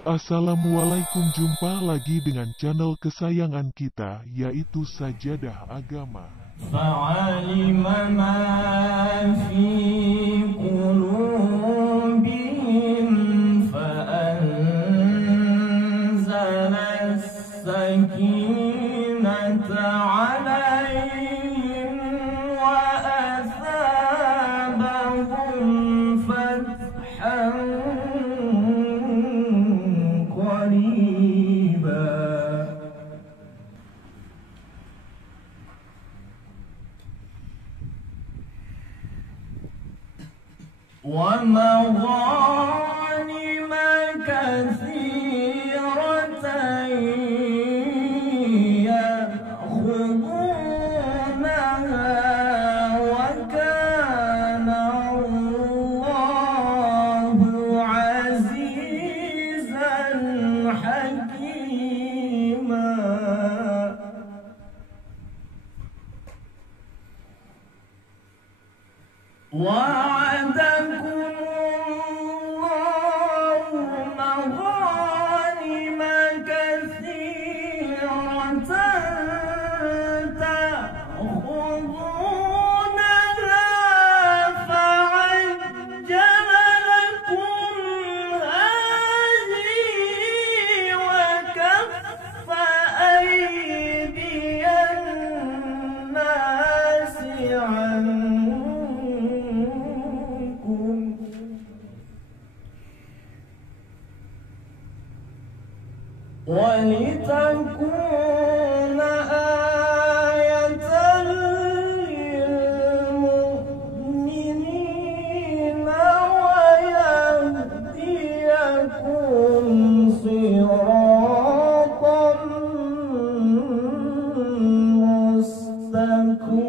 Assalamualaikum, jumpa lagi dengan channel kesayangan kita, yaitu Sajadah Agama. فعلم ما في قلوبهم فأنزل السكينة عليهم وأثابهم فتحا قريبا. ومغانم كثيرة يأخذونها وكان الله عزيزا حكيما. وعدكم الله مغانم كثيرة تأخذونها فعجل لكم هذه وكف أيدي الناس عنكم ولتكون آية للمؤمنين ويهديكم صراطا مستقيما.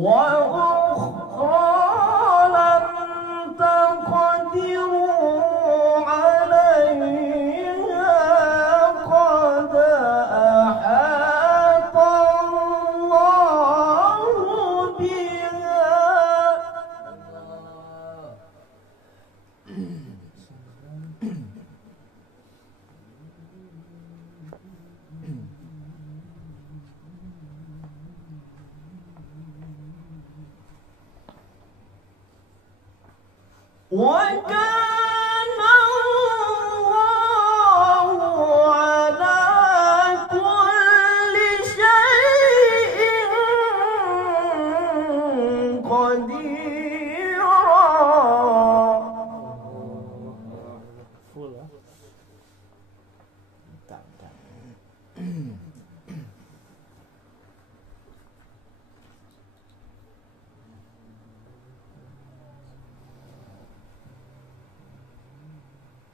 وأخرى لم تقدروا عليها قد أحاط الله بها. وكان الله على كل شيء قديرا.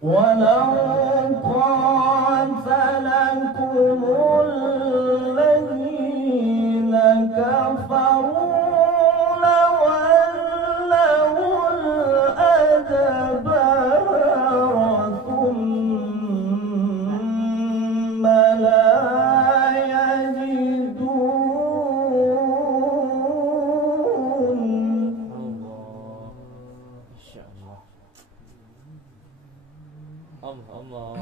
ولو قاتلكم الذين كفروا لولوا الأدبار ثم لا يجدون. الله